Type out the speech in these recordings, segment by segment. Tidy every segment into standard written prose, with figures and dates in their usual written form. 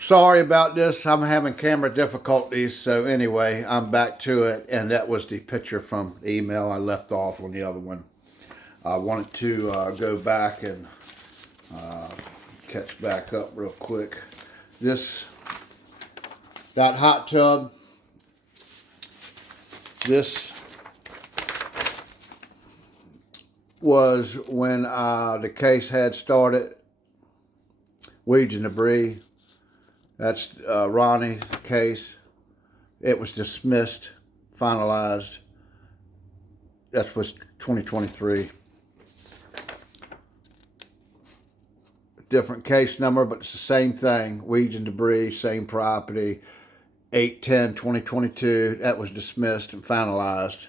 Sorry about this. I'm having camera difficulties. So anyway, I'm back to it. And that was the picture from the email I left off on the other one. I wanted to go back and catch back up real quick. That hot tub, this was when the case had started. Weeds and debris. That's Ronnie's case. It was dismissed, finalized. That was 2023. Different case number, but it's the same thing. Weeds and debris, same property. 8/10/2022. That was dismissed and finalized.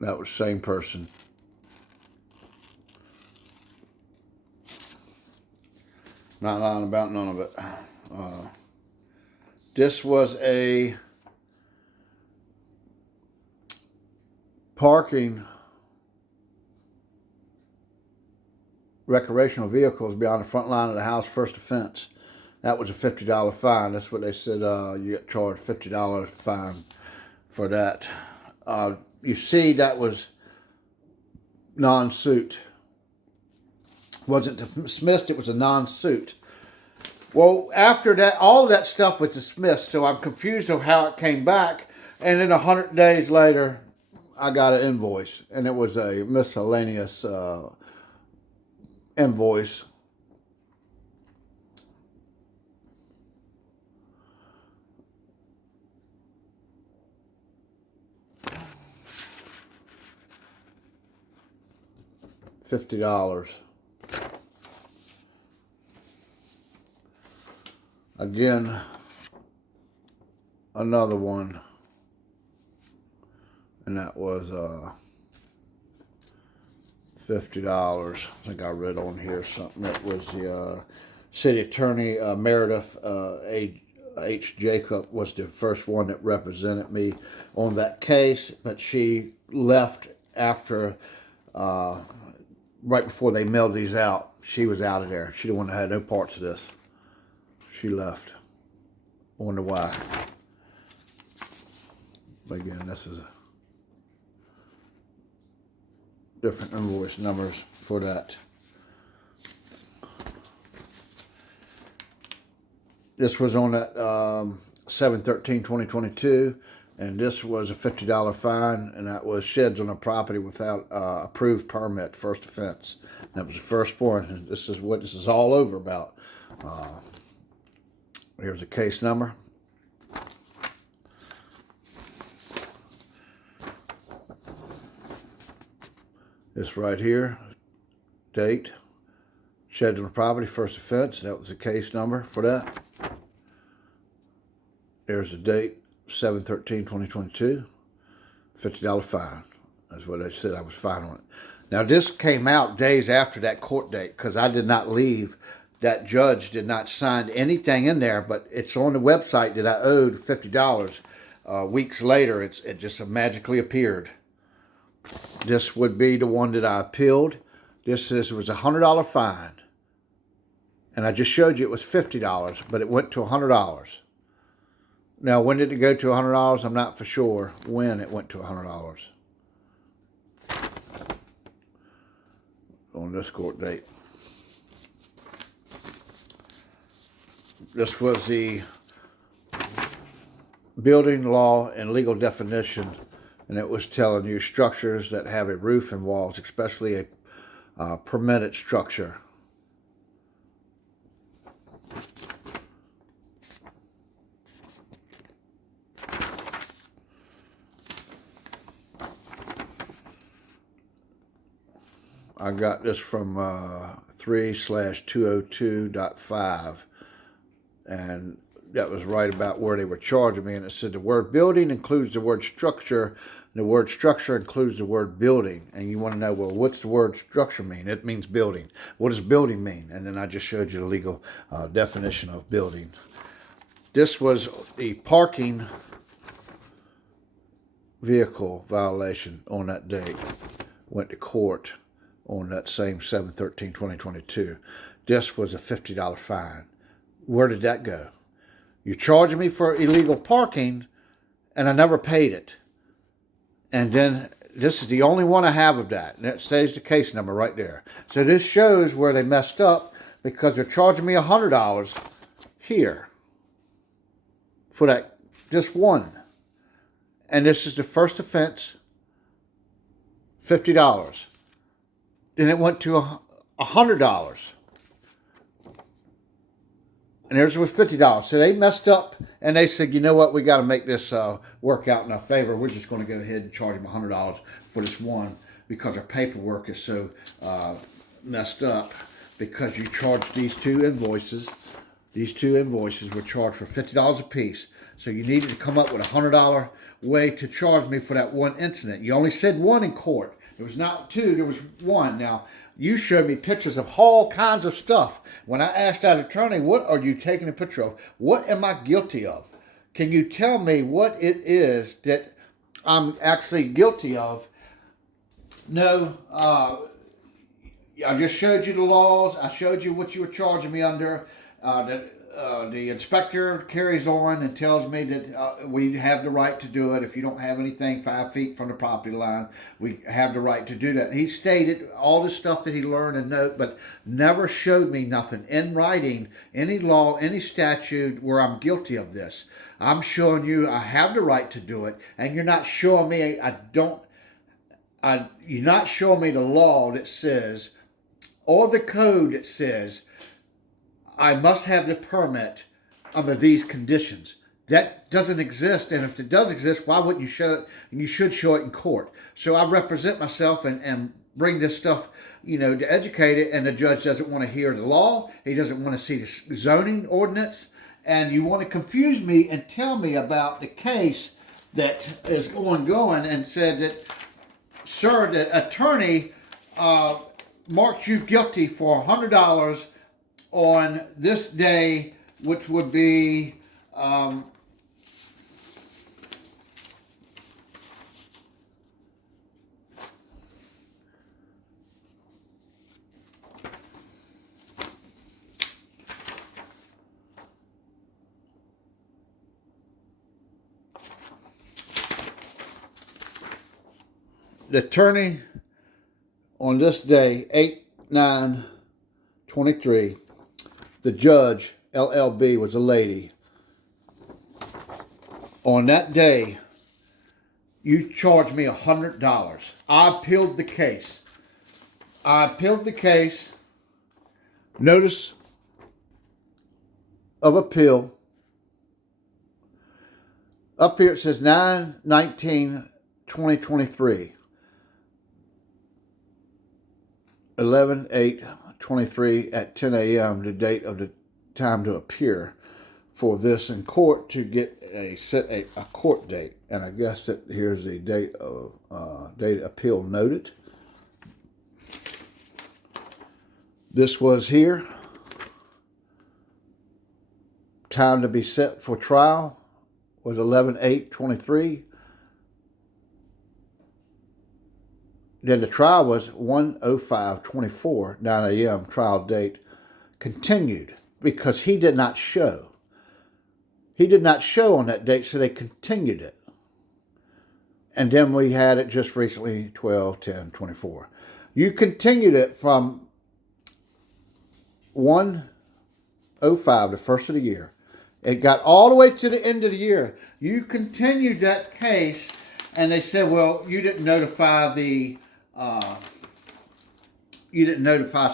That was the same person. Not lying about none of it. This was a parking recreational vehicles beyond the front line of the house, first offense. That was a $50 fine. That's what they said. You get charged $50 fine for that. You see, that was non-suit. Wasn't dismissed, it was a non-suit. Well, after that, all of that stuff was dismissed, so I'm confused of how it came back. And then 100 days later, I got an invoice, and it was a miscellaneous invoice. $50. Again, another one, and that was $50. I think I read on here something that was the city attorney Meredith H. Jacob was the first one that represented me on that case, but she left after right before they mailed these out. She was out of there. She didn't want to have no parts of this. She left. I wonder why. But again, this is different invoice numbers for that. This was on that 7/13/2022, and this was a $50 fine, and that was sheds on a property without approved permit, first offense. That was the first one, and this is what this is all over about. Here's a case number. This right here, date, sheds on the property, first offense. That was the case number for that. There's the date, 7/13/2022, $50 fine. That's what they said I was fined on it. Now this came out days after that court date because I did not leave. That judge did not sign anything in there, but it's on the website that I owed $50. Weeks later, it just magically appeared. This would be the one that I appealed. This was a $100 fine. And I just showed you it was $50, but it went to $100. Now, when did it go to $100? I'm not for sure when it went to $100 on this court date. This was the building law and legal definition, and it was telling you structures that have a roof and walls, especially a permitted structure. I got this from 3/202.5, and that was right about where they were charging me, and it said the word building includes the word structure, and the word structure includes the word building. And you want to know, well, what's the word structure mean? It means building. What does building mean? And then I just showed you the legal definition of building. This was the parking vehicle violation on that date. Went to court on that same 7/13/2022. This was a $50 fine. Where did that go? You're charging me for illegal parking, and I never paid it. And then this is the only one I have of that. And that stays the case number right there. So this shows where they messed up, because they're charging me $100 here for that, just one. And this is the first offense, $50. Then it went to $100. And theirs was $50. So they messed up, and they said, you know what, we got to make this work out in our favor. We're just going to go ahead and charge them $100 for this one, because our paperwork is so messed up, because you charged these two invoices. These two invoices were charged for $50 a piece. So you needed to come up with a $100 way to charge me for that one incident. You only said one in court. There was not two, there was one. Now, you showed me pictures of all kinds of stuff. When I asked that attorney, what are you taking a picture of? What am I guilty of? Can you tell me what it is that I'm actually guilty of? No, I just showed you the laws. I showed you what you were charging me under. The inspector carries on and tells me that we have the right to do it. If you don't have anything 5 feet from the property line, we have the right to do that. He stated all the stuff that he learned and note, but never showed me nothing in writing, any law, any statute where I'm guilty of this. I'm showing you I have the right to do it, and you're not showing me you're not showing me the law that says, or the code that says, I must have the permit under these conditions. That doesn't exist, and if it does exist, why wouldn't you show it? And you should show it in court. So I represent myself and bring this stuff, to educate it, and the judge doesn't want to hear the law. He doesn't want to see the zoning ordinance, and you want to confuse me and tell me about the case that is ongoing, and said that, sir, the attorney marked you guilty for $100 on this day, which would be the attorney on this day, 8/9/23. The judge, LLB, was a lady. On that day, you charged me $100. I appealed the case. Notice of appeal. Up here it says 9/19/2023. 11/8/23 at 10 a.m. the date of the time to appear for this in court, to get a court date. And I guess that here's the date of date appeal noted. This was here. Time to be set for trial was 11/8/23. Then the trial was 1/05/24, 9 a.m. trial date continued, because he did not show. He did not show on that date, so they continued it. And then we had it just recently, 12/10/24. You continued it from 1/05, the first of the year. It got all the way to the end of the year. You continued that case, and they said, well, you didn't notify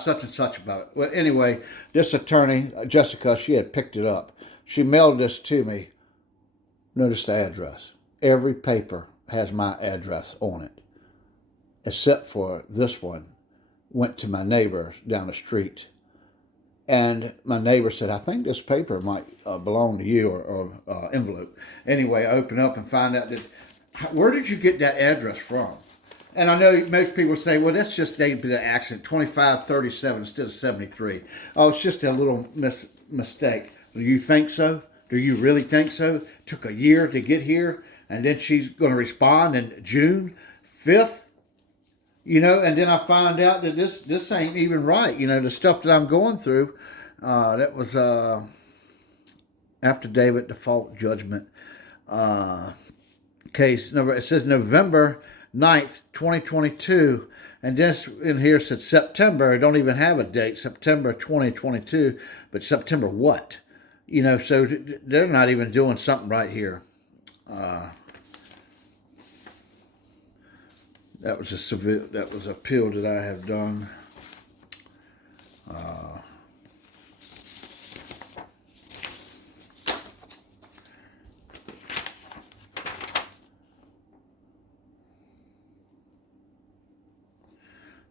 such and such about it. Well, anyway, this attorney, Jessica, she had picked it up. She mailed this to me. Notice the address. Every paper has my address on it, except for this one. Went to my neighbor down the street. And my neighbor said, I think this paper might belong to you, or envelope. Anyway, I open up and find out that, where did you get that address from? And I know most people say, well, that's just dated by the accident, 25/37 instead of 73. Oh, it's just a little mistake. Do you think so? Do you really think so? Took a year to get here, and then she's going to respond in June 5th? And then I find out that this ain't even right. The stuff that I'm going through, that was affidavit default judgment case number. It says November 9th, 2022. And this in here said September. I don't even have a date, September 2022. But September what? You know, so they're not even doing something right here. That was a appeal that I have done.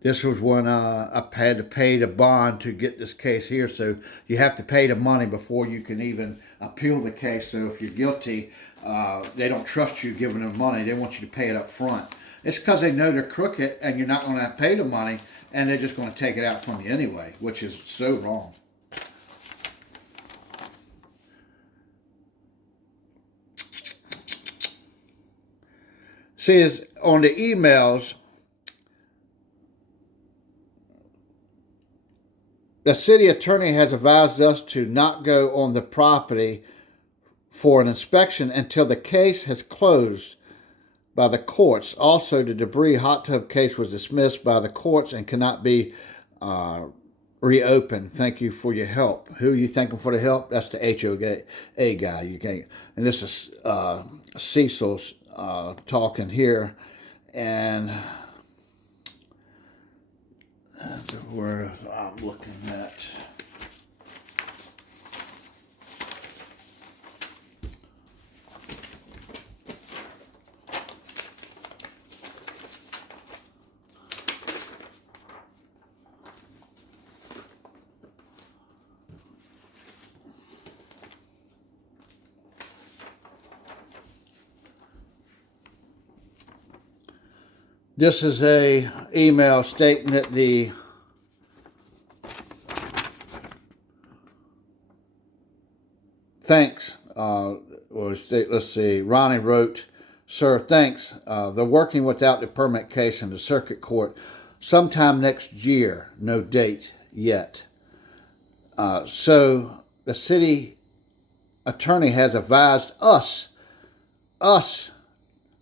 This was when I had to pay the bond to get this case here. So you have to pay the money before you can even appeal the case. So if you're guilty, they don't trust you giving them money. They want you to pay it up front. It's because they know they're crooked and you're not going to pay the money, and they're just going to take it out from you anyway, which is so wrong. See, is on the emails, the city attorney has advised us to not go on the property for an inspection until the case has closed by the courts. Also, the debris hot tub case was dismissed by the courts and cannot be reopened. Thank you for your help. Who are you thanking for the help? That's the HOA guy. You can't. And this is Cecil's talking here, and where I'm looking at. This is a email stating that the thanks. Let's see. Ronnie wrote, "Sir, thanks. They're working without the permit case in the circuit court sometime next year. No date yet." So the city attorney has advised us,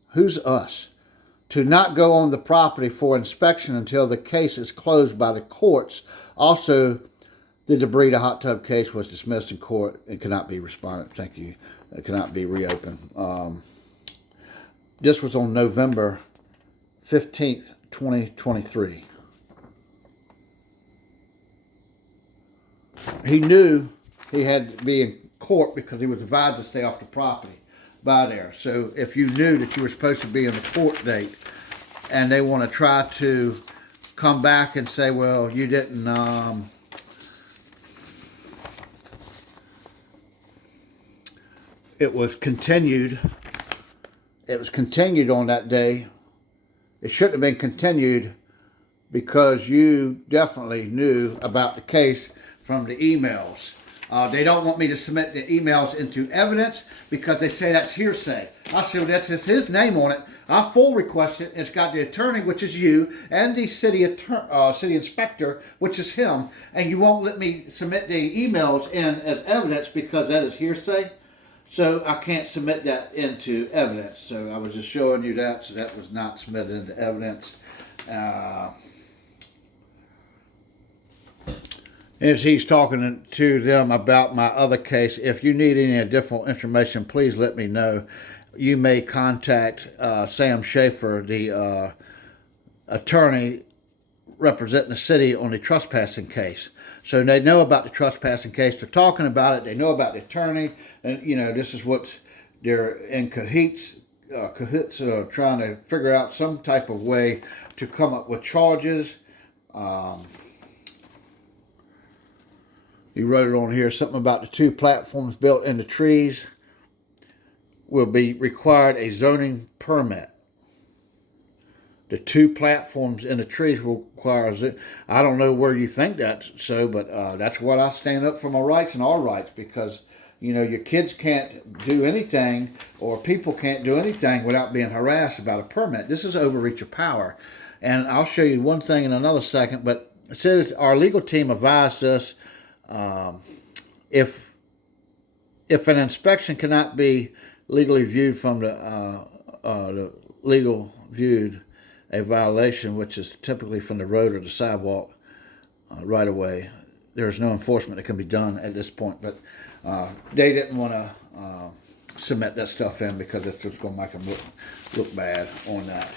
who's us, to not go on the property for inspection until the case is closed by the courts. Also, the debris, the hot tub case, was dismissed in court and cannot be responded. Thank you. It cannot be reopened. This was on November 15th, 2023. He knew he had to be in court because he was advised to stay off the property by there. So if you knew that you were supposed to be in the court date and they want to try to come back and say, well, you didn't, it was continued on that day. It shouldn't have been continued because you definitely knew about the case from the emails. They don't want me to submit the emails into evidence because they say that's hearsay. I say, well, that's his name on it. I full request it. It's got the attorney, which is you, and the city inspector, which is him. And you won't let me submit the emails in as evidence because that is hearsay. So I can't submit that into evidence. So I was just showing you that. So that was not submitted into evidence. As he's talking to them about my other case, if you need any additional information, please let me know. You may contact Sam Schaefer, the attorney representing the city on the trespassing case. So they know about the trespassing case. They're talking about it. They know about the attorney. And, you know, this is what they're in cahoots trying to figure out some type of way to come up with charges. He wrote it on here, something about the 2 platforms built in the trees will be required a zoning permit. The 2 platforms in the trees will require I don't know where you think that's so, but that's what I stand up for, my rights and our rights, because, you know, your kids can't do anything or people can't do anything without being harassed about a permit. This is overreach of power. And I'll show you one thing in another second, but it says our legal team advised us if if an inspection cannot be legally viewed from the legal viewed, a violation, which is typically from the road or the sidewalk right away, there's no enforcement that can be done at this point. But they didn't want to submit that stuff in because it's just going to make them look bad on that.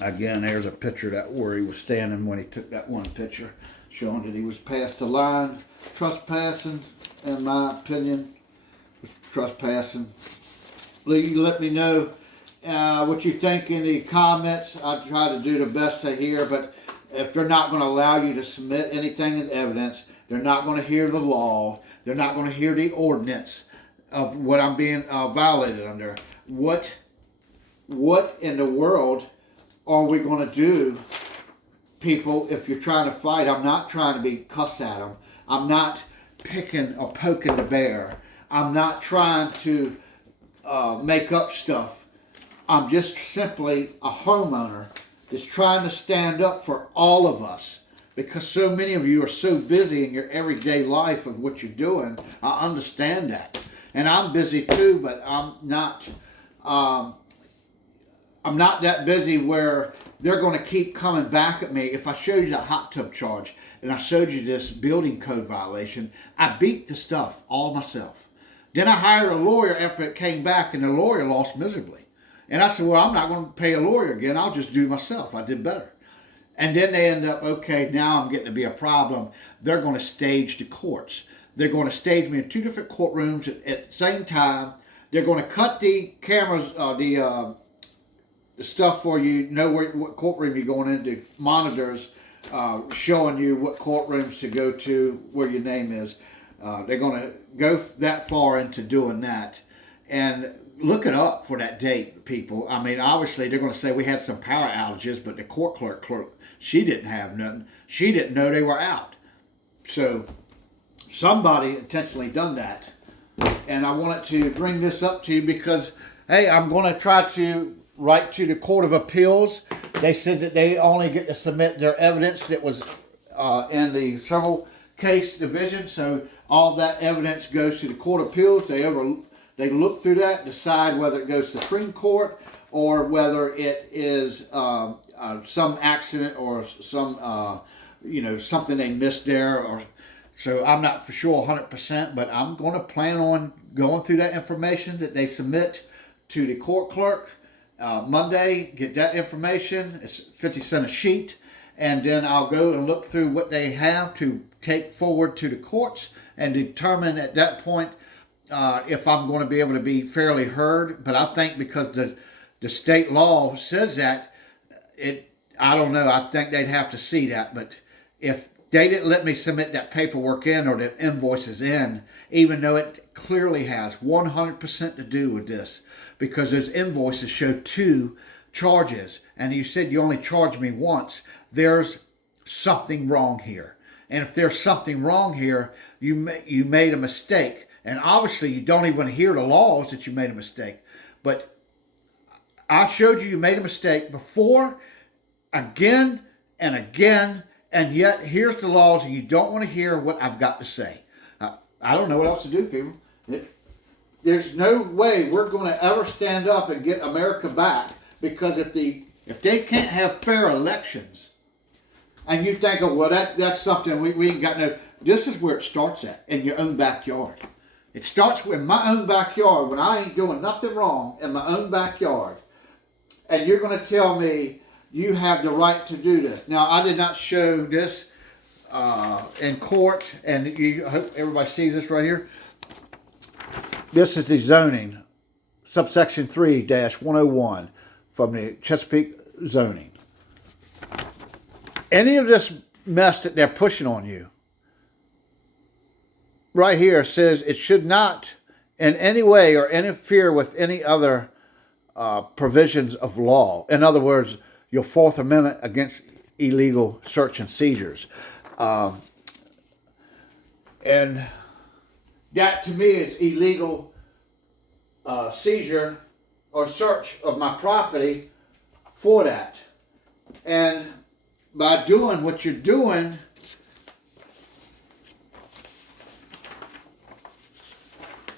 Again, there's a picture that where he was standing when he took that one picture, showing that he was past the line, trespassing. In my opinion, was trespassing. You let me know what you think in the comments. I try to do the best to hear, but if they're not going to allow you to submit anything as evidence, they're not going to hear the law. They're not going to hear the ordinance of what I'm being violated under. What in the world are we going to do, people, if you're trying to fight? I'm not trying to be cuss at them. I'm not picking or poking the bear. I'm not trying to make up stuff. I'm just simply a homeowner that's trying to stand up for all of us, because so many of you are so busy in your everyday life of what you're doing. I understand that, and I'm busy too, but I'm not that busy where they're going to keep coming back at me. If I showed you the hot tub charge and I showed you this building code violation, I beat the stuff all myself. Then I hired a lawyer after it came back, and the lawyer lost miserably. And I said, well, I'm not going to pay a lawyer again. I'll just do it myself. I did better. And then they end up, okay, now I'm getting to be a problem. They're going to stage the courts. They're going to stage me in 2 different courtrooms at the same time. They're going to cut the cameras, the stuff for you know what courtroom you're going into, monitors showing you what courtrooms to go to, where your name is. They're going to go that far into doing that. And look it up for that date, people. I mean, obviously they're going to say we had some power outages, but the court clerk, she didn't have nothing. She didn't know they were out. So somebody intentionally done that. And I wanted to bring this up to you because, hey, I'm going to try to write to the Court of Appeals. They said that they only get to submit their evidence that was in the civil case division. So all that evidence goes to the Court of Appeals. They look through that, decide whether it goes to the Supreme Court or whether it is some accident or some, something they missed there. Or so I'm not for sure 100%, but I'm going to plan on going through that information that they submit to the court clerk Monday, get that information. It's 50 cents a sheet. And then I'll go and look through what they have to take forward to the courts and determine at that point if I'm going to be able to be fairly heard. But I think because the state law says that, I don't know, I think they'd have to see that. But if they didn't let me submit that paperwork in or the invoices in, even though it clearly has 100% to do with this, because those invoices show 2 charges, and you said you only charged me once, there's something wrong here. And if there's something wrong here, you made a mistake. And obviously you don't even hear the laws that you made a mistake. But I showed you made a mistake before, again and again, and yet here's the laws and you don't want to hear what I've got to say. I don't know what else to do, people. There's no way we're going to ever stand up and get America back, because if they can't have fair elections, and you think, oh, well, that's something we ain't got no. This is where it starts at, in your own backyard. It starts in my own backyard when I ain't doing nothing wrong in my own backyard. And you're going to tell me you have the right to do this. Now, I did not show this in court, and I hope everybody sees this right here. This is the zoning, subsection 3-101 from the Chesapeake zoning. Any of this mess that they're pushing on you, right here says it should not in any way or interfere with any other provisions of law. In other words, your Fourth Amendment against illegal search and seizures. And that to me is illegal seizure or search of my property for that. And by doing what you're doing,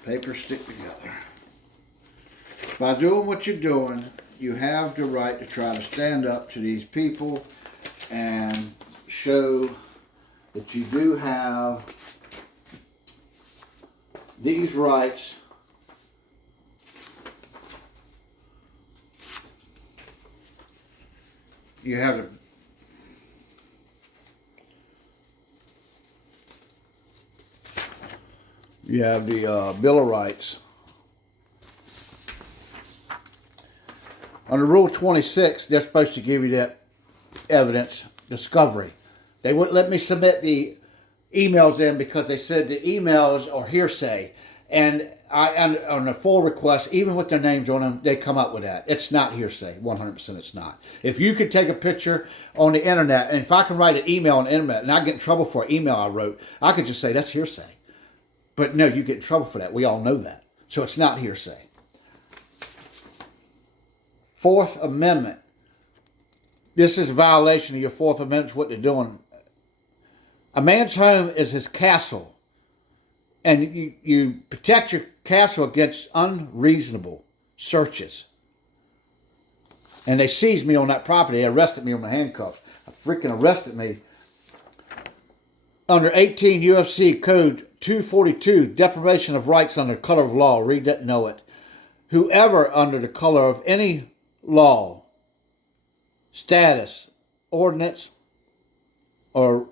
Papers stick together. By doing what you're doing, you have the right to try to stand up to these people and show that you do have these rights. You have the Bill of Rights. Under Rule 26, they're supposed to give you that evidence discovery. They wouldn't let me submit the emails in because they said the emails are hearsay. And on the full request, even with their names on them, they come up with that. It's not hearsay. 100% it's not. If you could take a picture on the internet, and if I can write an email on the internet and I get in trouble for an email I wrote, I could just say that's hearsay. But no, you get in trouble for that. We all know that. So it's not hearsay. Fourth Amendment. This is a violation of your Fourth Amendment, what they're doing. A man's home is his castle. And you protect your castle against unreasonable searches. And they seized me on that property. They arrested me on the handcuffs. They freaking arrested me. Under 18 UFC Code 242, deprivation of rights under color of law. Read that, know it. Whoever under the color of any law, status, ordinance, or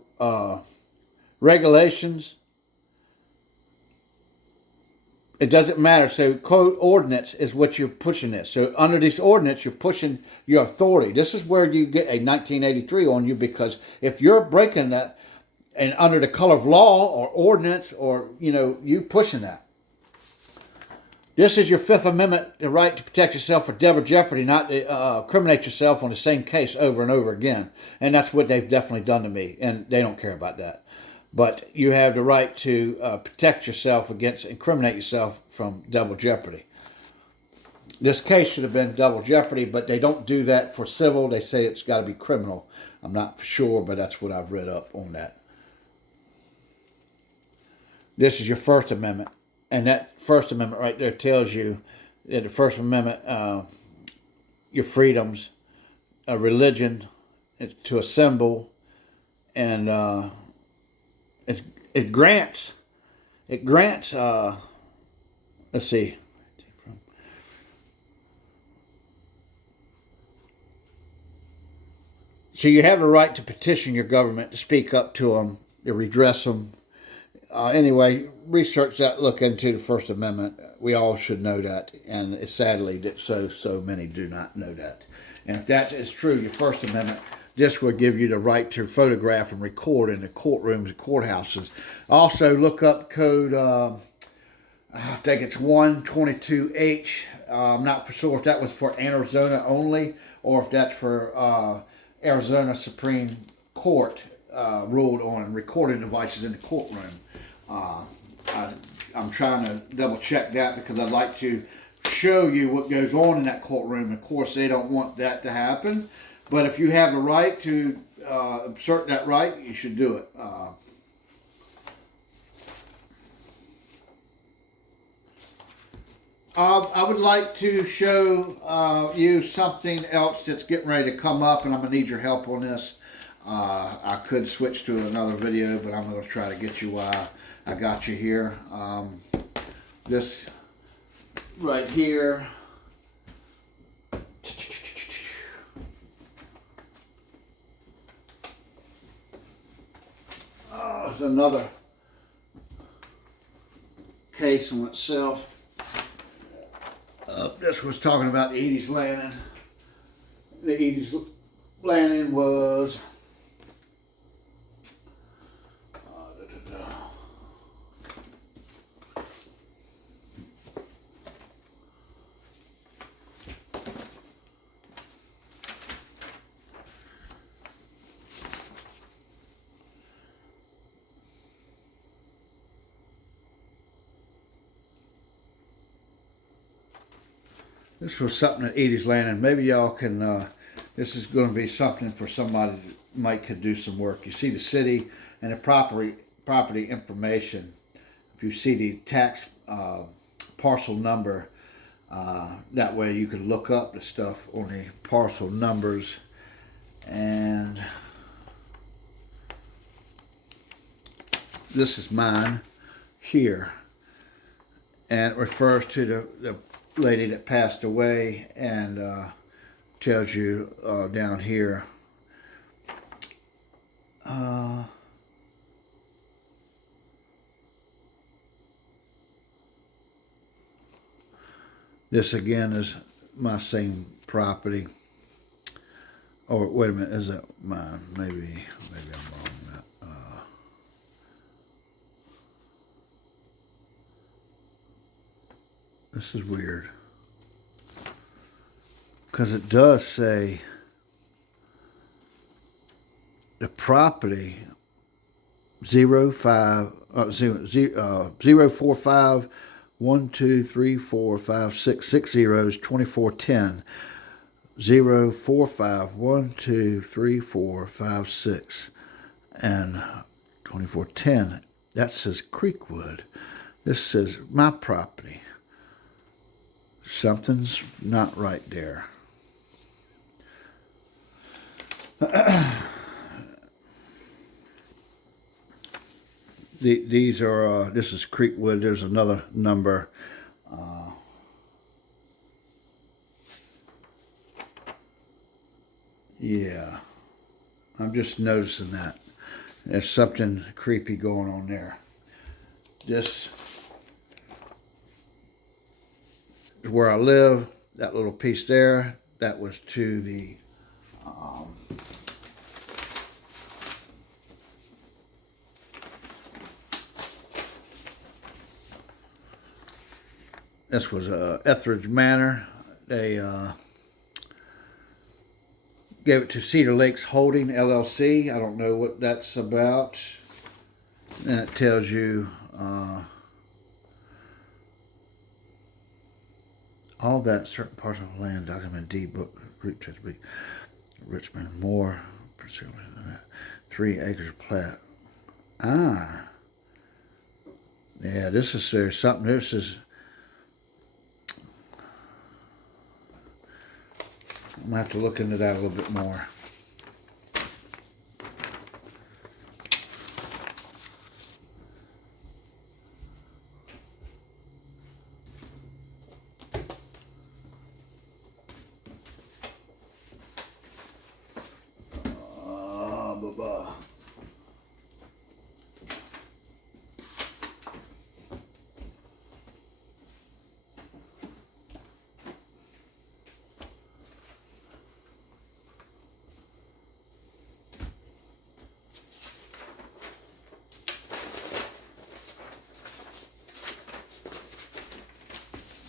regulations, it doesn't matter. So code ordinance is what you're pushing this. So under this ordinance, you're pushing your authority. This is where you get a 1983 on you, because if you're breaking that and under the color of law or ordinance, or, you pushing that. This is your Fifth Amendment, the right to protect yourself for double jeopardy, not to incriminate yourself on the same case over and over again. And that's what they've definitely done to me, and they don't care about that. But you have the right to protect yourself against, incriminate yourself from double jeopardy. This case should have been double jeopardy, but they don't do that for civil. They say it's got to be criminal. I'm not for sure, but that's what I've read up on that. This is your First Amendment. And that First Amendment right there tells you that the First Amendment, your freedoms, a religion, it's to assemble, and it grants, let's see. So you have the right to petition your government, to speak up to them, to redress them. Anyway, research that, look into the First Amendment. We all should know that, and it's sadly that so many do not know that. And if that is true, your First Amendment, this will give you the right to photograph and record in the courtrooms and courthouses. Also, look up code, I think it's 122H. I'm not for sure if that was for Arizona only, or if that's for Arizona Supreme Court ruled on recording devices in the courtroom. I'm trying to double check that because I'd like to show you what goes on in that courtroom. Of course, they don't want that to happen, but if you have the right to assert that right, you should do it. I would like to show you something else that's getting ready to come up, and I'm going to need your help on this. I could switch to another video, but I'm going to try to get you while I got you here. This right here. There's another case on itself. This was talking about the Edie's Landing. The Edie's Landing was this was something at Edie's Landing. Maybe y'all can, this is going to be something for somebody that might could do some work. You see the city and the property information. If you see the tax parcel number. That way you can look up the stuff on the parcel numbers. And this is mine here. And it refers to the lady that passed away, and tells you down here. This again is my same property. Oh, wait a minute, is that mine? Maybe I'm wrong. This is weird, because it does say the property 045 1 2 3 4 5 6 6 zeros 2410 045 1 2 3 4 5 6 and 2410. That says Creekwood. This says my property. Something's not right there. These are, this is Creekwood. There's another number. Yeah, I'm just noticing that. There's something creepy going on there. This is where I live. That little piece there, that was to the this was Etheridge Manor. They gave it to Cedar Lakes Holding LLC. I don't know what that's about. And it tells you all that certain parts of the land, document deed book, root to Richmond, Moore, 3 acres of plat. Yeah, this is, there's something, this is, I'm going to have to look into that a little bit more.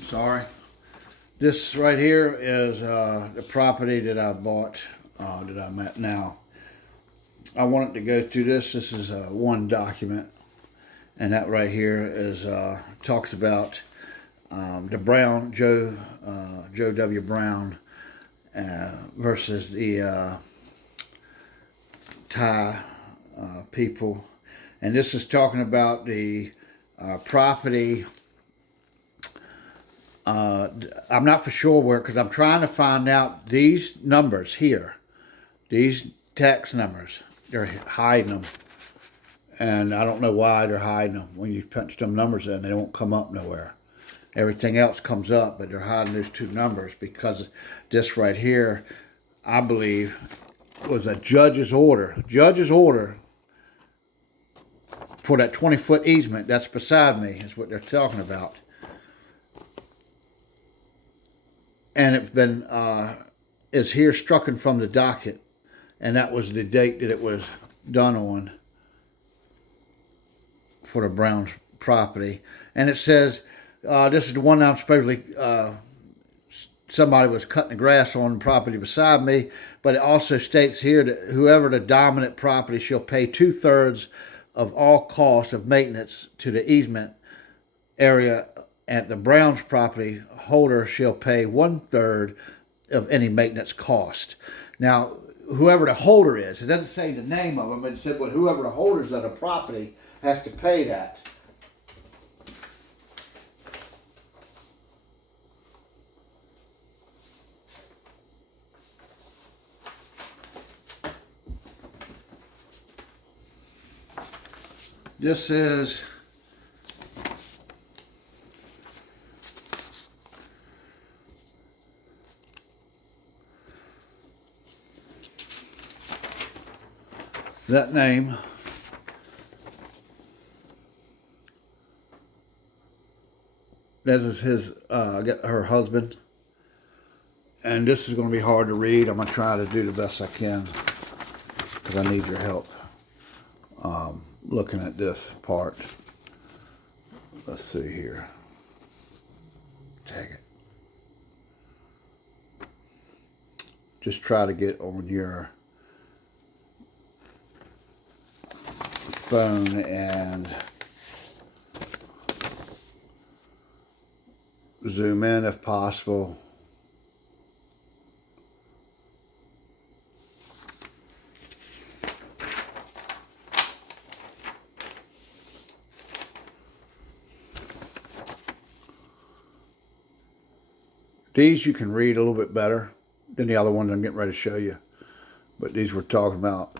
Sorry. This right here is the property that I bought, that I'm at now. I wanted to go through this. This is one document, and that right here is talks about the Brown, Joe W. Brown versus the Thai people, and this is talking about the property. I'm not for sure where, because I'm trying to find out these numbers here, these tax numbers. They're hiding them, and I don't know why they're hiding them. When you punch them numbers in, they won't come up nowhere. Everything else comes up, but they're hiding those two numbers because this right here, I believe, was a judge's order. Judge's order for that 20-foot easement that's beside me is what they're talking about. And it's been, is here strucken from the docket. And that was the date that it was done on for the Brown's property. And it says, this is the one I'm supposedly, somebody was cutting the grass on the property beside me. But it also states here that whoever the dominant property shall pay 2/3 of all costs of maintenance to the easement area, at the Brown's property holder shall pay 1/3 of any maintenance cost. Now, whoever the holder is, it doesn't say the name of them. It said, well, whoever the holders of the property has to pay that. This is that name. That is his, her husband. And this is going to be hard to read. I'm going to try to do the best I can because I need your help looking at this part. Let's see here. Tag it. Just try to get on your phone and zoom in if possible. These you can read a little bit better than the other ones I'm getting ready to show you. But these we're talking about.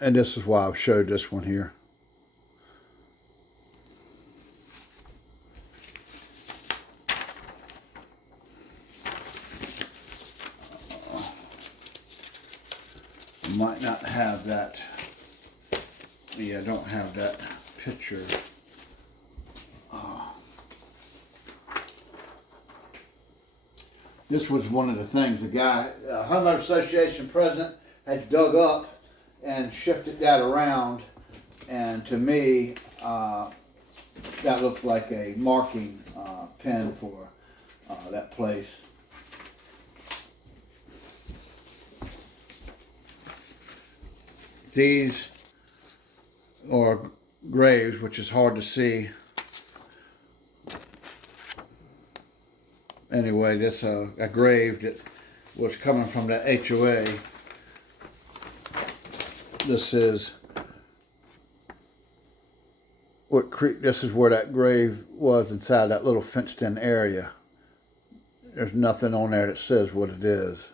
And this is why I've showed this one here. Might not have that. Yeah, I don't have that picture. This was one of the things the guy, homeowner association president, had dug up and shifted that around, and to me, that looked like a marking pen for that place. These are graves, which is hard to see. Anyway, this a grave that was coming from the HOA. This is what creek. This is where that grave was, inside that little fenced-in area. There's nothing on there that says what it is.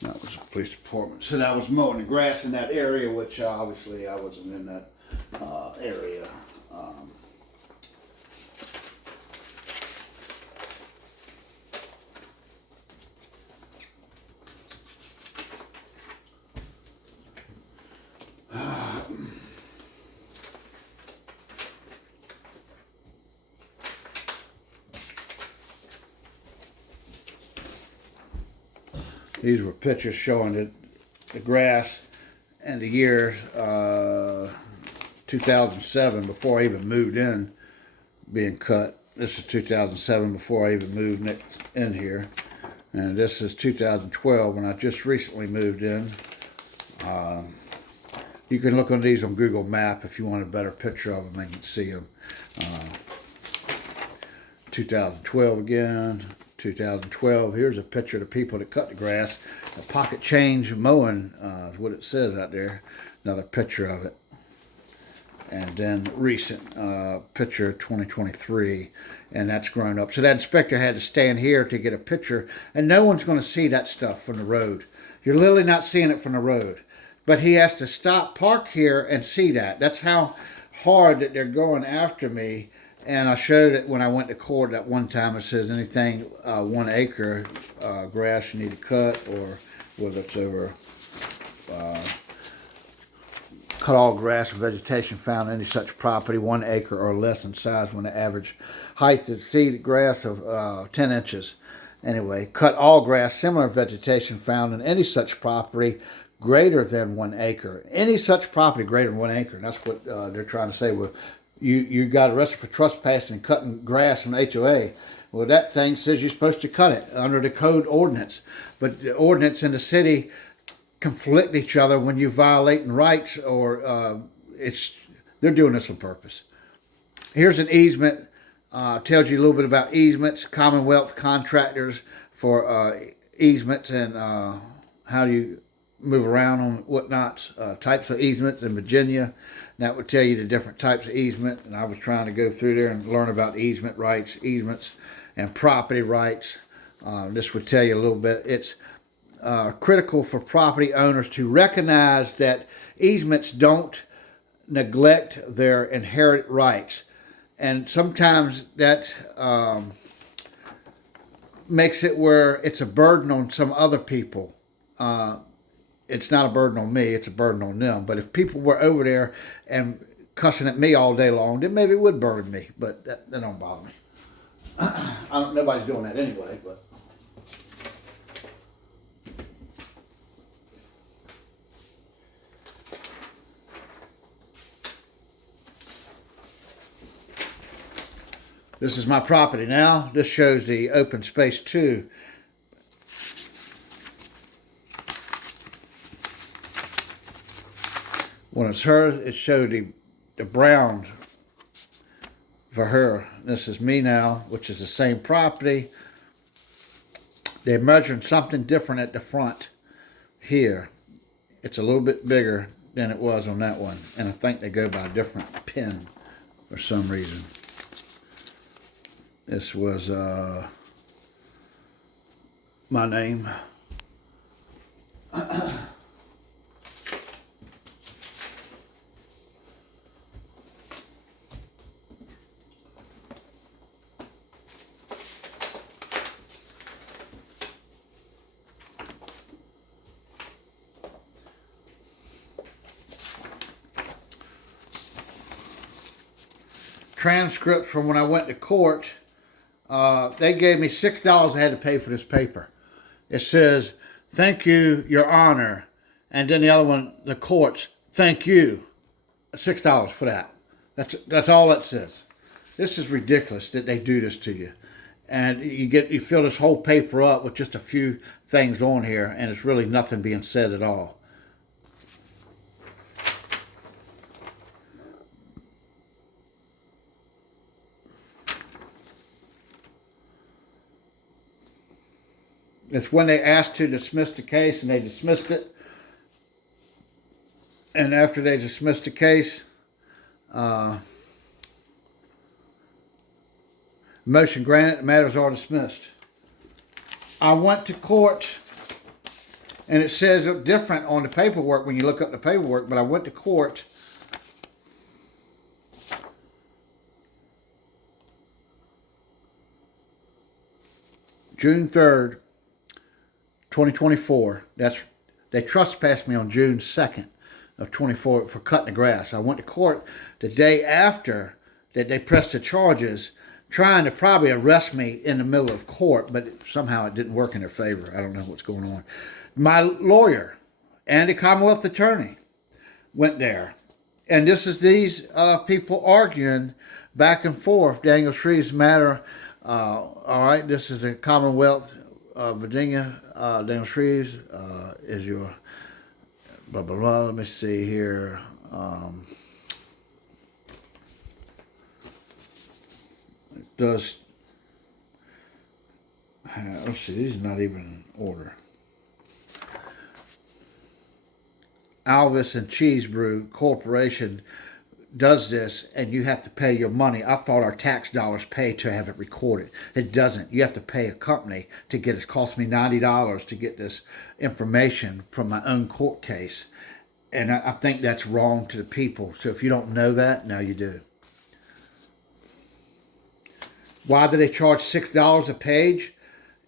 That was the police department. Said I was mowing the grass in that area, which obviously I wasn't in that area. These were pictures showing the grass and the year 2007, before I even moved in, being cut. This is 2007, before I even moved in here. And this is 2012, when I just recently moved in. You can look on these on Google Map if you want a better picture of them and you can see them. 2012 again. 2012. Here's a picture of the people that cut the grass. A pocket change mowing is what it says out there. Another picture of it. And then recent picture 2023, and that's grown up. So that inspector had to stand here to get a picture, and no one's going to see that stuff from the road. You're literally not seeing it from the road. But he has to stop, park here, and see that. That's how hard that they're going after me. And I showed it when I went to court that one time. It says anything 1 acre grass you need to cut, or whether it's over cut all grass or vegetation found on any such property 1 acre or less in size when the average height of seed grass of 10 inches. Anyway, cut all grass, similar vegetation found in any such property greater than 1 acre. Any such property greater than 1 acre. And that's what they're trying to say. Well, you got arrested for trespassing and cutting grass in HOA. Well, that thing says you're supposed to cut it under the code ordinance. But the ordinance in the city conflict each other when you're violating rights, or they're doing this on purpose. Here's an easement Tells you a little bit about easements, Commonwealth contractors for easements, and how you move around on whatnot, types of easements in Virginia. And that would tell you the different types of easement. And I was trying to go through there and learn about easement rights, easements, and property rights. This would tell you a little bit. It's critical for property owners to recognize that easements don't neglect their inherent rights. And sometimes that makes it where it's a burden on some other people. It's not a burden on me, it's a burden on them. But if people were over there and cussing at me all day long, then maybe it would burden me. But that don't bother me. Nobody's doing that anyway, but. This is my property now. This shows the open space too. When it's hers, it showed the brown for her. This is me now, which is the same property. They're measuring something different at the front here. It's a little bit bigger than it was on that one. And I think they go by a different pin for some reason. This was my name. Transcript from when I went to court. They gave me $6 I had to pay for this paper. It says, "Thank you, Your Honor." And then the other one, the courts, "Thank you." $6 for that. That's all it says. This is ridiculous that they do this to you. And you fill this whole paper up with just a few things on here, and it's really nothing being said at all. It's when they asked to dismiss the case, and they dismissed it. And after they dismissed the case, motion granted, the matters are dismissed. I went to court, and it says different on the paperwork when you look up the paperwork, but I went to court. June 3rd, 2024. They trespassed me on June 2nd of 24 for cutting the grass. I went to court the day after that they pressed the charges, trying to probably arrest me in the middle of court, but somehow it didn't work in their favor. I don't know what's going on. My lawyer and the Commonwealth attorney went there. And this is these people arguing back and forth. Daniel Shreve's matter. All right, this is a Commonwealth Virginia. Daniel Shreve's is your blah, blah, blah. Let me see here. It does. Let's see, these are not even in order. Alvis and Cheese Brew Corporation does this, and you have to pay your money. I thought our tax dollars pay to have it recorded. It doesn't. You have to pay a company to get it. It cost me $90 to get this information from my own court case. And I think that's wrong to the people. So if you don't know that, now you do. Why do they charge $6 a page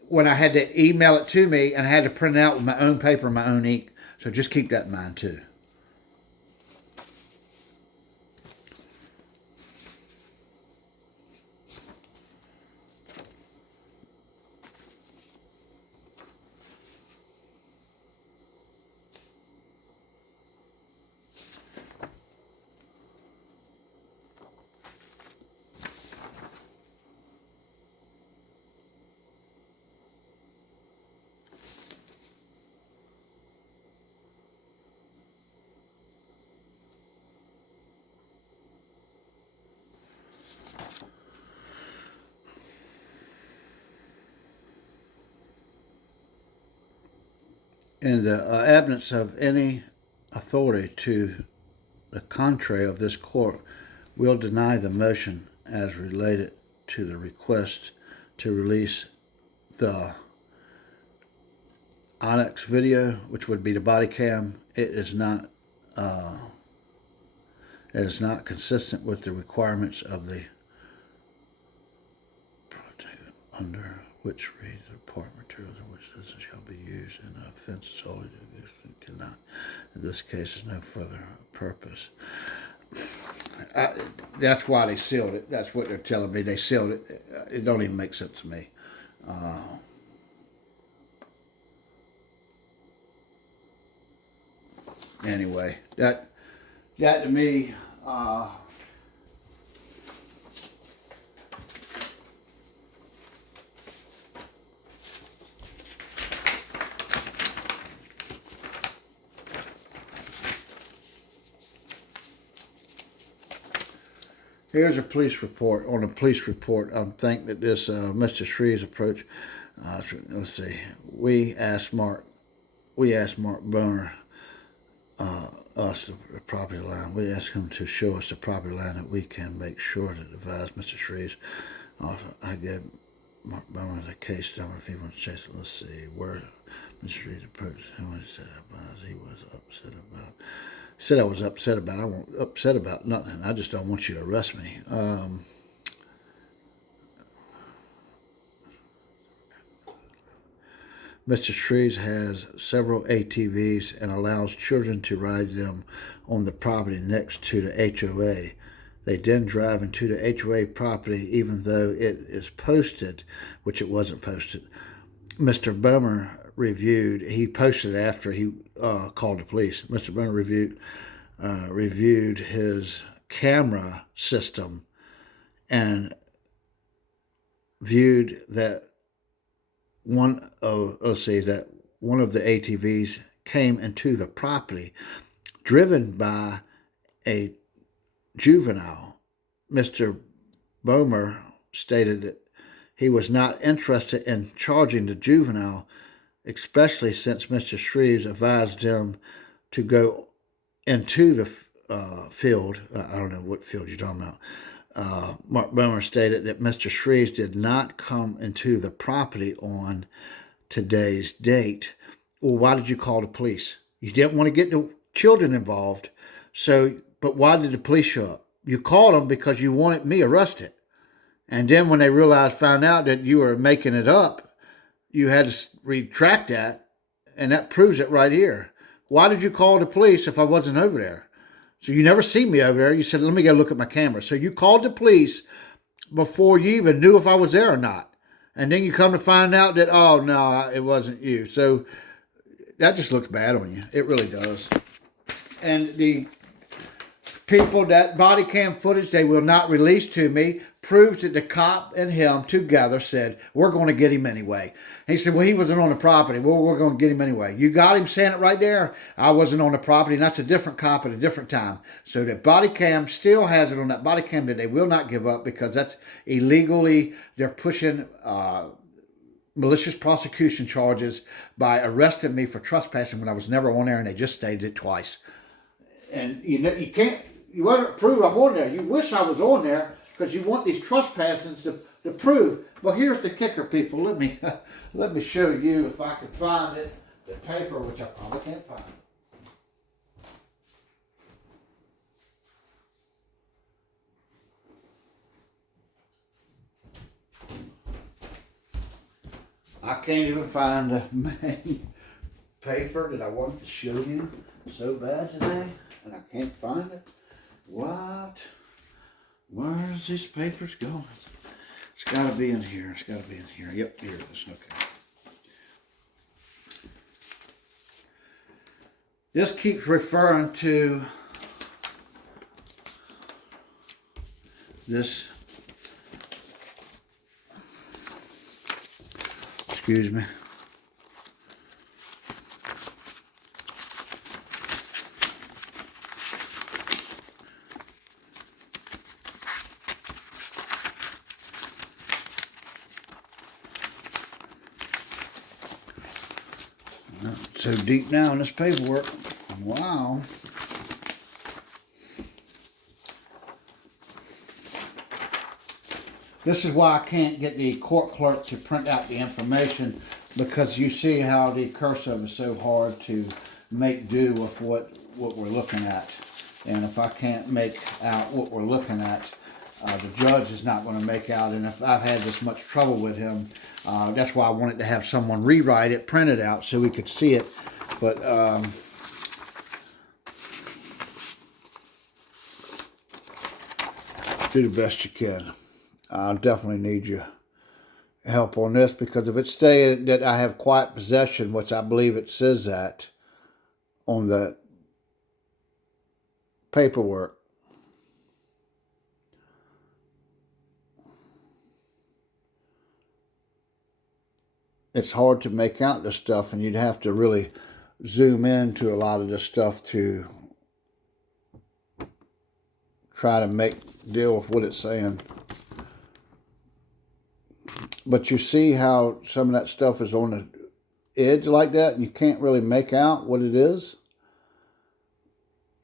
when I had to email it to me and I had to print it out with my own paper and my own ink? So just keep that in mind too. In the absence of any authority to the contrary of this court, will deny the motion as related to the request to release the Onyx video, which would be the body cam. It is not consistent with the requirements of the under which reads the report materials in which this shall be used in the offense solely cannot. In this case, is no further purpose. That's why they sealed it. That's what they're telling me. They sealed it. It don't even make sense to me. Anyway, that to me, here's a police report. On a police report, I think that this Mr. Shreve's approach. Let's see. We asked Mark Boner us the property line. We asked him to show us the property line that we can make sure to advise Mr. Shreve's. Also, I gave Mark Boner the case number if he wants to chase it. Let's see where Mr. Shreve's approach. He said he was upset about. Said I was upset about. I wasn't upset about nothing. I just don't want you to arrest me. Mr. Shreves has several ATVs and allows children to ride them on the property next to the HOA. They then drive into the HOA property even though it is posted, which it wasn't posted. Mr. Bomer reviewed, he posted after he called the police. Mr. Bomer reviewed his camera system and viewed that one of the ATVs came into the property driven by a juvenile. Mr. Bomer stated that he was not interested in charging the juvenile, especially since Mr. Shreves advised them to go into the field. I don't know what field you're talking about. Mark Bomer stated that Mr. Shreves did not come into the property on today's date. Well, why did you call the police? You didn't want to get the children involved. But why did the police show up? You called them because you wanted me arrested. And then when they found out that you were making it up, you had to retract that. And that proves it right here. Why did you call the police if I wasn't over there? So you never see me over there. You said, let me go look at my camera. So you called the police before you even knew if I was there or not. And then you come to find out that, oh, no, it wasn't you. So that just looks bad on you. It really does. And the people, that body cam footage they will not release to me proves that the cop and him together said, we're going to get him anyway. And he said, well, he wasn't on the property. Well, we're going to get him anyway. You got him saying it right there. I wasn't on the property, and that's a different cop at a different time. So the body cam still has it on that body cam that they will not give up because that's illegally, they're pushing malicious prosecution charges by arresting me for trespassing when I was never on there, and they just stated it twice. And you wouldn't prove I'm on there. You wish I was on there because you want these trespassings to prove. Well, here's the kicker, people. Let me show you if I can find it. The paper, which I probably can't find. I can't even find the main paper that I wanted to show you so bad today, and I can't find it. What? Where's these papers going? It's got to be in here. It's got to be in here. Yep, here it is. Okay. This keeps referring to this. Excuse me. Not so deep now in this paperwork. Wow. This is why I can't get the court clerk to print out the information, because you see how the cursive is so hard to make do with what we're looking at. And if I can't make out what we're looking at, the judge is not going to make out. And if I've had this much trouble with him, that's why I wanted to have someone rewrite it, print it out so we could see it. But do the best you can. I definitely need your help on this, because if it's saying that I have quiet possession, which I believe it says that on the paperwork, it's hard to make out this stuff, and you'd have to really zoom into a lot of this stuff to try to deal with what it's saying. But you see how some of that stuff is on the edge like that, and you can't really make out what it is.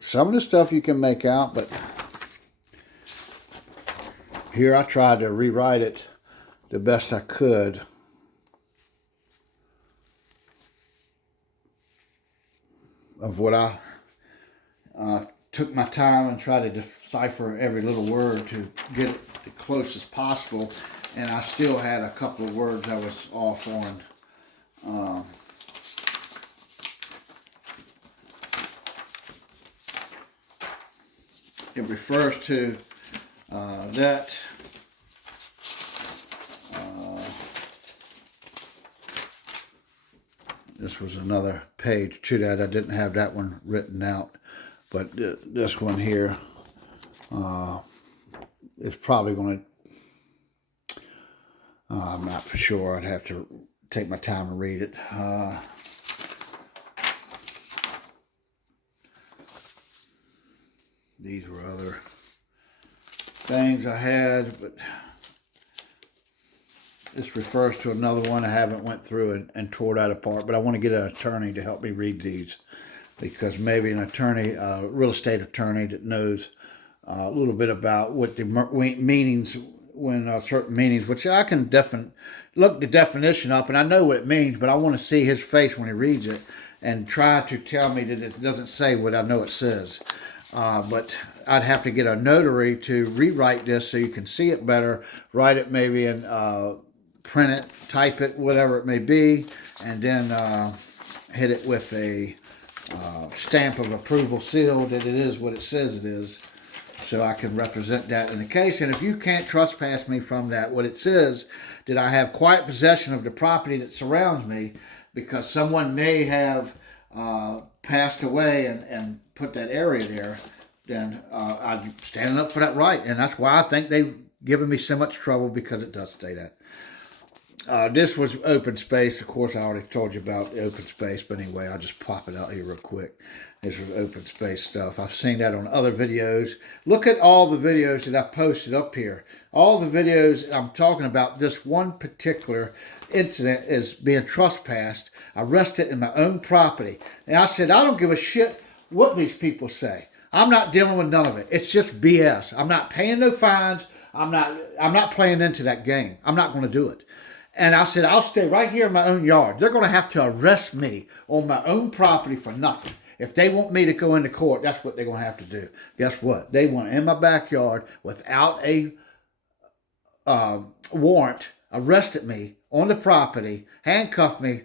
Some of the stuff you can make out, but here I tried to rewrite it the best I could. Of what I took my time and tried to decipher every little word to get it the closest possible. And I still had a couple of words I was off on. It refers to that. This was another page to that. I didn't have that one written out. But this one here is probably going to... I'm not for sure. I'd have to take my time and read it. These were other things I had, but this refers to another one I haven't went through and tore that apart. But I want to get an attorney to help me read these, because maybe an attorney, a real estate attorney that knows a little bit about what the meanings, when certain meanings, which I can look the definition up and I know what it means, but I want to see his face when he reads it and try to tell me that it doesn't say what I know it says. But I'd have to get a notary to rewrite this so you can see it better, write it maybe and print it, type it, whatever it may be, and then hit it with a stamp of approval seal that it is what it says it is, so I can represent that in the case. And if you can't trespass me from that, what it says, that I have quiet possession of the property that surrounds me, because someone may have passed away and put that area there, then I'm standing up for that right. And that's why I think they've given me so much trouble, because it does say that. This was open space. Of course, I already told you about the open space, but anyway, I'll just pop it out here real quick. This was open space stuff. I've seen that on other videos. Look at all the videos that I posted up here. All the videos I'm talking about, this one particular incident is being trespassed, arrested in my own property. And I said, I don't give a shit what these people say. I'm not dealing with none of it. It's just BS. I'm not paying no fines. I'm not playing into that game. I'm not going to do it. And I said, I'll stay right here in my own yard. They're going to have to arrest me on my own property for nothing. If they want me to go into court, that's what they're going to have to do. Guess what? They want in my backyard without a warrant, arrested me on the property, handcuffed me,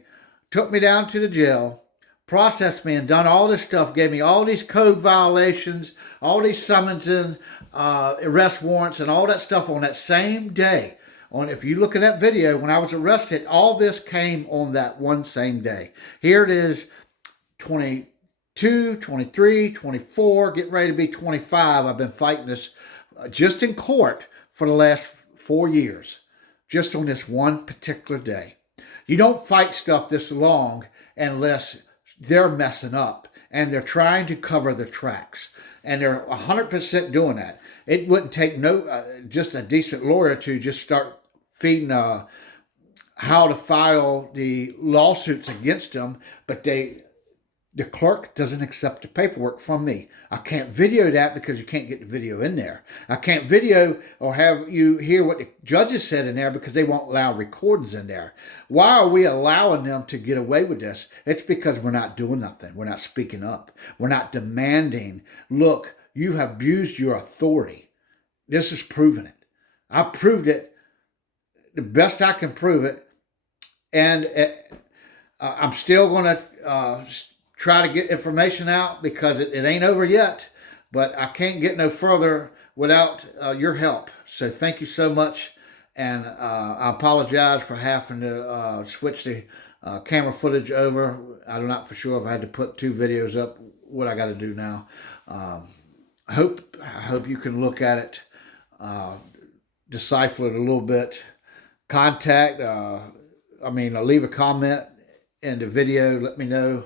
took me down to the jail, processed me and done all this stuff, gave me all these code violations, all these summonses, arrest warrants, and all that stuff on that same day. If you look at that video, when I was arrested, all this came on that one same day. Here it is, 22, 23, 24, getting ready to be 25. I've been fighting this just in court for the last 4 years, just on this one particular day. You don't fight stuff this long unless they're messing up and they're trying to cover their tracks. And they're 100% doing that. It wouldn't take just a decent lawyer to just start feeding how to file the lawsuits against them, but the clerk doesn't accept the paperwork from me. I can't video that because you can't get the video in there. I can't video or have you hear what the judges said in there because they won't allow recordings in there. Why are we allowing them to get away with this? It's because we're not doing nothing. We're not speaking up. We're not demanding, look, you have abused your authority. This is proving it. I proved it the best I can prove it. And I'm still going to try to get information out because it ain't over yet, but I can't get no further without your help. So thank you so much. And I apologize for having to switch the camera footage over. I'm not for sure if I had to put 2 videos up, what I got to do now. I hope you can look at it, decipher it a little bit. Contact, leave a comment in the video. Let me know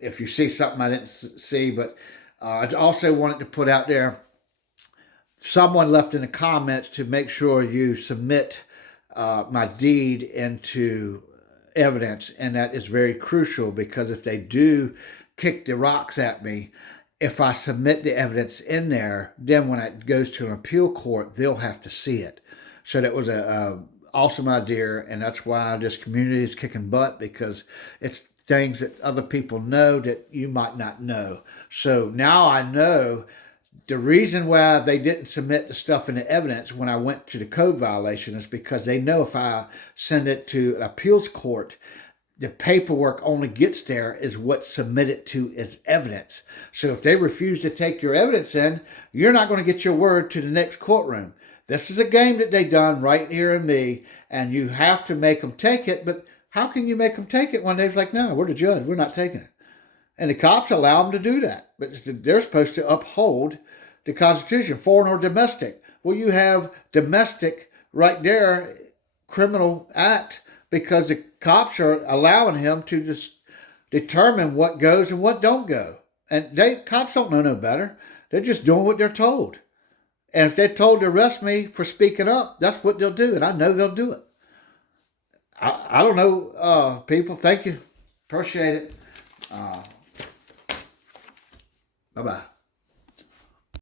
if you see something I didn't see. But I also wanted to put out there, someone left in the comments to make sure you submit my deed into evidence. And that is very crucial because if they do kick the rocks at me, if I submit the evidence in there, then when it goes to an appeal court, they'll have to see it. So that was a awesome idea, and that's why this community is kicking butt, because it's things that other people know that you might not know. So now I know the reason why they didn't submit the stuff in the evidence when I went to the code violation is because they know if I send it to an appeals court, the paperwork only gets there is what's submitted to as evidence. So if they refuse to take your evidence in, you're not going to get your word to the next courtroom. This is a game that they done right here in me, and you have to make them take it. But how can you make them take it when they're like, no, we're the judge, we're not taking it? And the cops allow them to do that. But they're supposed to uphold the Constitution, foreign or domestic. Well, you have domestic right there, criminal act, because the cops are allowing him to just determine what goes and what don't go. And cops don't know no better. They're just doing what they're told. And if they're told to arrest me for speaking up, that's what they'll do. And I know they'll do it. I don't know, people. Thank you. Appreciate it. Bye-bye.